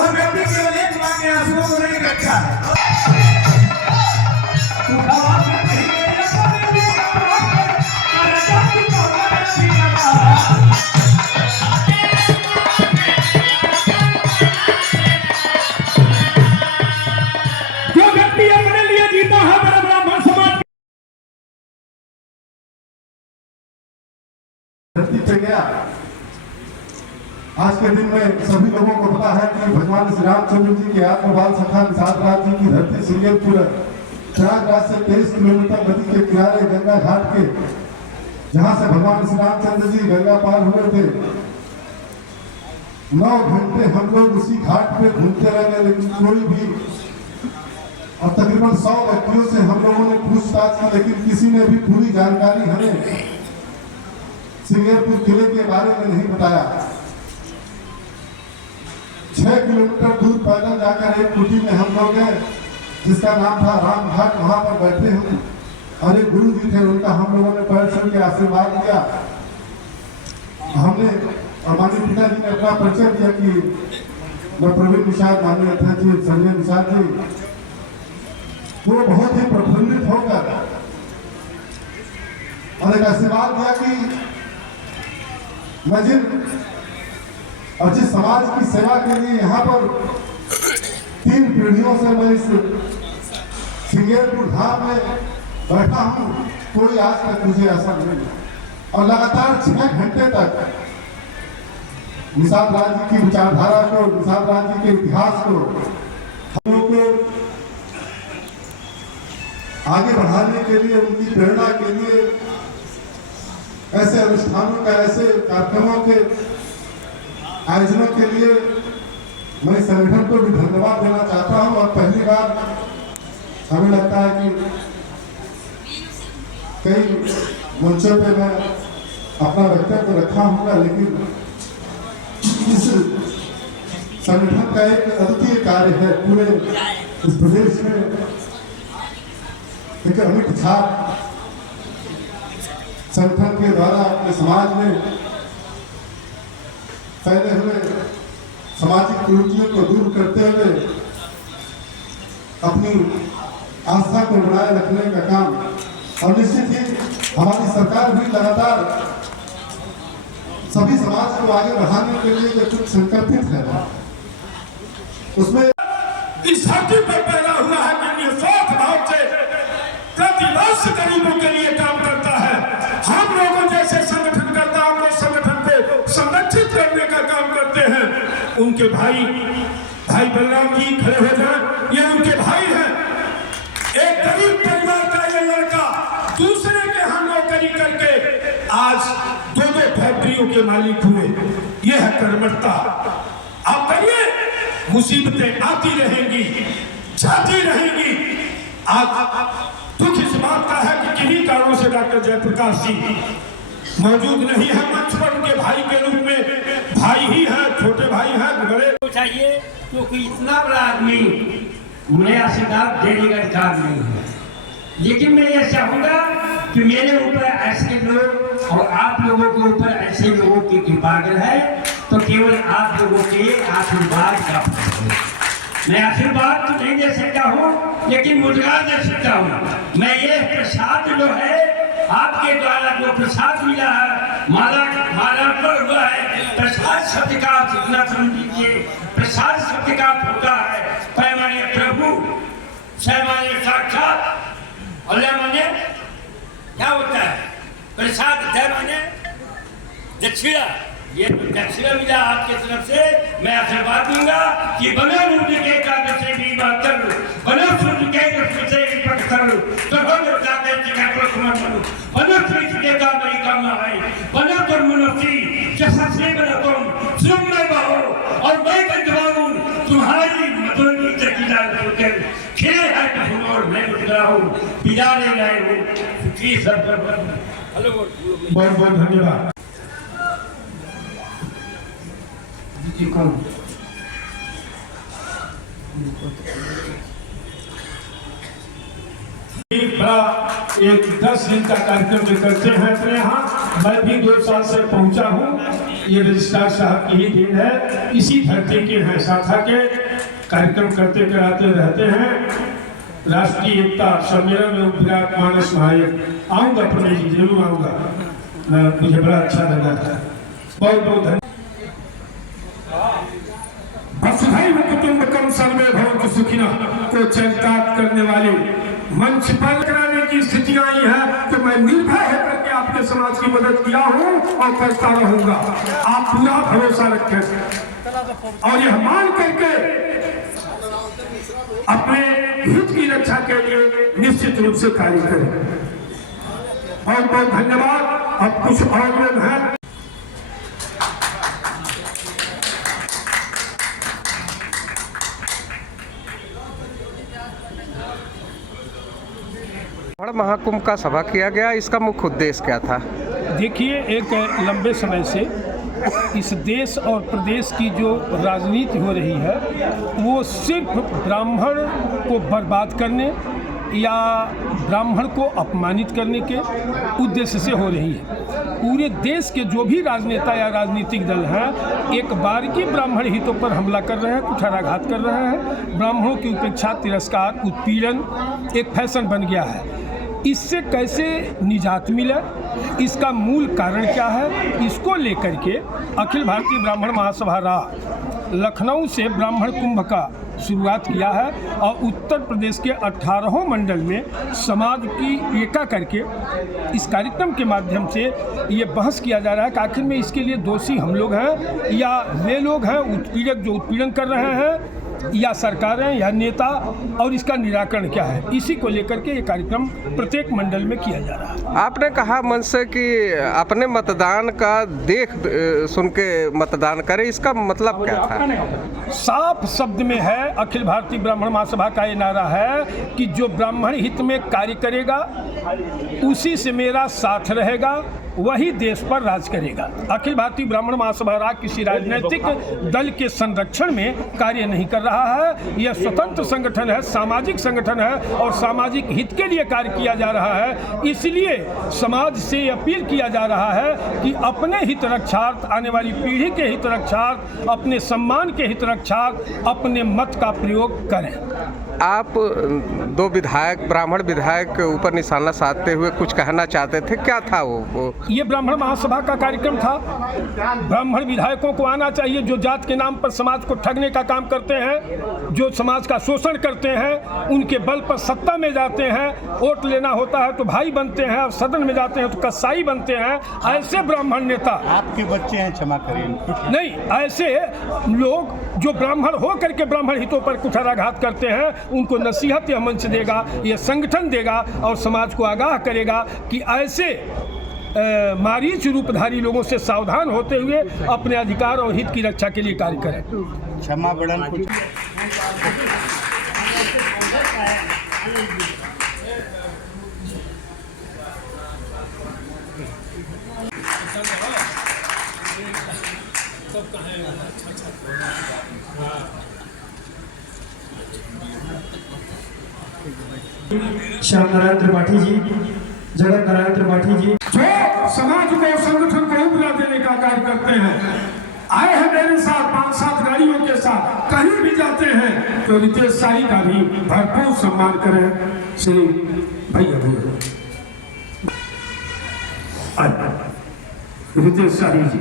और व्यक्ति केवल एक मां के आंसुओं को नहीं देखता है। जो व्यक्ति अपने लिए जीता है बड़ा ब्राह्मण समाज धरती पे गया। आज के दिन में सभी लोगों को पता है कि भगवान श्री रामचंद्र जी के आत्मबाल सखा निषाद राज जी की धरती श्रृंगेरपुर प्रयागराज से 23 किलोमीटर नदी के किनारे गंगा घाट के, जहां से भगवान श्री रामचंद्र जी गंगा पार हुए थे। 9 घंटे हम लोग उसी घाट पे घूमते रहे, लेकिन कोई भी, और तकरीबन 100 व्यक्तियों से हम लोगों ने पूछताछ की, लेकिन किसी ने भी पूरी जानकारी हमें श्रृंगेरपुर किले के बारे में नहीं बताया। 6 किलोमीटर दूर पैदल जाकर एक कुटी में हम लोग गए, जिसका नाम था राम घाट। वहां पर बैठे हम और एक गुरु जी थे, उनका हम लोगों ने पैर छू के आशीर्वाद दिया। हमने हमारे पिताजी ने अपना परिचय दिया कि मैं प्रवीण निषाद, माननीय अध्यक्ष जी संजय निषाद जी। वो बहुत ही प्रफुल्लित होकर और एक आशीर्वाद दिया कि मैं जिस समाज की सेवा के लिए यहाँ पर 3 पीढ़ियों से मैं इस श्रृंगेरपुर धाम में बैठा हूँ, कोई आज तक मुझे ऐसा नहीं मिला। और लगातार 6 घंटे तक निषाद राज जी की विचारधारा को, निषाद राज जी के इतिहास को हम लोग को आगे बढ़ाने के लिए, उनकी प्रेरणा के लिए ऐसे अनुष्ठानों का, ऐसे कार्यक्रमों के आयोजनों के लिए मैं संगठन को भी धन्यवाद देना चाहता हूं। और पहली बार हमें लगता है कि कई मंचों पे मैं अपना वक्तव्य रखा हूँगा, लेकिन इस संगठन का एक अद्वितीय कार्य है। पूरे इस प्रदेश में एक अमिट छाप संगठन के द्वारा अपने समाज में फैले हुए सामाजिक कुरीतियों को दूर करते हुए अपनी आस्था को बनाए रखने का काम, और निश्चित ही हमारी सरकार भी लगातार सभी समाज को आगे बढ़ाने के लिए जो कुछ संकल्पित है, उसमें इस धरती पर पैदा हुआ है कि निस्वार्थ भाव से प्रतिवर्ष गरीबों के लिए काम करता है। हम लोगों जैसे संगठनकर्ताओं को संगठन को संरक्षित करने का काम करते हैं। उनके भाई बलराम जी खड़े हो जाए, ये उनके भाई हैं। एक गरीब परिवार का ये लड़का दूसरे के यहाँ नौकरी करके आज 2 फैक्ट्रियों के मालिक हुए। ये है कर्मठता। आप करिए, मुसीबतें आती रहेंगी, जाती रहेंगी। आज दुख इस बात का है कि किन्हीं कारणों से डॉक्टर जयप्रकाश जी मौजूद नहीं है मंच पर। उनके भाई के रूप में भाई ही है, छोटे भाई हैं, बड़े चाहिए, क्योंकि इतना बड़ा आदमी मुझे आशीर्वाद देने का अधिकार नहीं है। लेकिन मैं ये चाहूंगा कि मेरे ऊपर ऐसे लोग और आप लोगों के ऊपर ऐसे लोगों की कृपा अगर है तो केवल आप लोगों के आशीर्वाद का फल है। मैं आशीर्वाद तो नहीं दे सकता हूँ, लेकिन मुद्रा दे सकता हूँ। मैं ये प्रसाद जो है आपके द्वारा जो प्रसाद मिला है, माला पर हुआ है, प्रसाद शब्द का जितना समझ लीजिए, प्रसाद शब्द का होता है पैमाने प्रभु, पैमाने साक्षात, और माने क्या होता है प्रसाद, माने दक्षिणा। ये दक्षिणा मिला आपके तरफ से। मैं आशीर्वाद दूंगा कि बनो मुझे के कागज भी बात कर, बनो सूर्य के से विपट कर, तो बनो जाते चिका को समझ, बनो श्री का मेरी कामना है, बनो तुम मनुष्य जैसा से बनो तुम सुन में बहो और मैं बंधवाऊं तुम्हारी मधुर की चकीला होकर खिले है कि और मैं उतरा हूँ पिला ले गए हूँ की सब पर। हेलो, बहुत बहुत धन्यवाद। एक 10 दिन का कार्यक्रम जो करते हैं अपने यहाँ, मैं भी 2 साल से पहुंचा हूँ। ये रजिस्ट्रार साहब की ही देन है, इसी धरती के हैं, शाखा के कार्यक्रम करते कराते रहते हैं। राष्ट्रीय एकता सम्मेलन में विराट मानस महायक आऊँगा, पंडित जी जरूर आऊँगा, मुझे बड़ा अच्छा लगा था। बहुत बहुत धन्यवाद। वसुधैव कुटुम्बकम सर्वे भवन्तु सुखिनः को चरितार्थ करने वाले मंच पर कराने की स्थितियां आई है, तो मैं निर्भय होकर के आपके समाज की मदद किया हूं और करता रहूंगा। आप पूरा भरोसा रखें और यह मान करके अपने हित की रक्षा के लिए निश्चित रूप से कार्य करें। बहुत बहुत धन्यवाद। अब कुछ और लोग हैं। बड़ा महाकुंभ का सभा किया गया, इसका मुख्य उद्देश्य क्या था? देखिए, एक लंबे समय से इस देश और प्रदेश की जो राजनीति हो रही है वो सिर्फ ब्राह्मण को बर्बाद करने या ब्राह्मण को अपमानित करने के उद्देश्य से हो रही है। पूरे देश के जो भी राजनेता या राजनीतिक दल हैं एक बार की ब्राह्मण हितों पर हमला कर रहे हैं, कुठाराघात कर रहे हैं। ब्राह्मणों की उपेक्षा, तिरस्कार, उत्पीड़न एक फैशन बन गया है। इससे कैसे निजात मिले, इसका मूल कारण क्या है, इसको लेकर के अखिल भारतीय ब्राह्मण महासभा लखनऊ से ब्राह्मण कुंभ का शुरुआत किया है और उत्तर प्रदेश के 18 मंडल में समाज की एका करके इस कार्यक्रम के माध्यम से ये बहस किया जा रहा है कि आखिर में इसके लिए दोषी हम लोग हैं या वे लोग हैं उत्पीड़क जो उत्पीड़न कर रहे हैं, या सरकारें या नेता, और इसका निराकरण क्या है। इसी को लेकर के ये कार्यक्रम प्रत्येक मंडल में किया जा रहा है। आपने कहा मंच से कि अपने मतदान का देख सुन के मतदान करें, इसका मतलब क्या था? साफ शब्द में है, अखिल भारतीय ब्राह्मण महासभा का ये नारा है कि जो ब्राह्मण हित में कार्य करेगा उसी से मेरा साथ रहेगा, वही देश पर राज करेगा। अखिल भारतीय ब्राह्मण महासभा किसी राजनीतिक दल के संरक्षण में कार्य नहीं कर रहा है। यह स्वतंत्र संगठन है, सामाजिक संगठन है और सामाजिक हित के लिए कार्य किया जा रहा है। इसलिए समाज से अपील किया जा रहा है कि अपने हित रक्षार्थ, आने वाली पीढ़ी के हित रक्षार्थ, अपने सम्मान के हित रक्षार्थ अपने मत का प्रयोग करें। आप 2 विधायक, ब्राह्मण विधायक के ऊपर निशाना साधते हुए कुछ कहना चाहते थे, क्या था वो? ये ब्राह्मण महासभा का कार्यक्रम था। ब्राह्मण विधायकों को आना चाहिए जो जात के नाम पर समाज को ठगने का काम करते हैं, जो समाज का शोषण करते हैं, उनके बल पर सत्ता में जाते हैं, वोट लेना होता है तो भाई बनते हैं और सदन में जाते हैं तो कसाई बनते हैं। ऐसे ब्राह्मण नेता, आपके बच्चे हैं, क्षमा करें, नहीं, ऐसे लोग जो ब्राह्मण हो करके ब्राह्मण हितों पर कुठाराघात करते हैं, उनको नसीहत यह मंच देगा, यह संगठन देगा और समाज को आगाह करेगा कि ऐसे मारीच रूपधारी लोगों से सावधान होते हुए अपने अधिकार और हित की रक्षा के लिए कार्य करें। क्षमा बड़न कुछ श्याम नारायण त्रिपाठी जी, जगत नारायण त्रिपाठी जी, जो समाज को, संगठन को उबरा देने का कार्य करते हैं, आए हैं मेरे साथ 5-7 गाड़ियों के साथ, कहीं भी जाते हैं तो रितेश शाही का भी भरपूर सम्मान करें। श्री भैया रितेश शाही जी।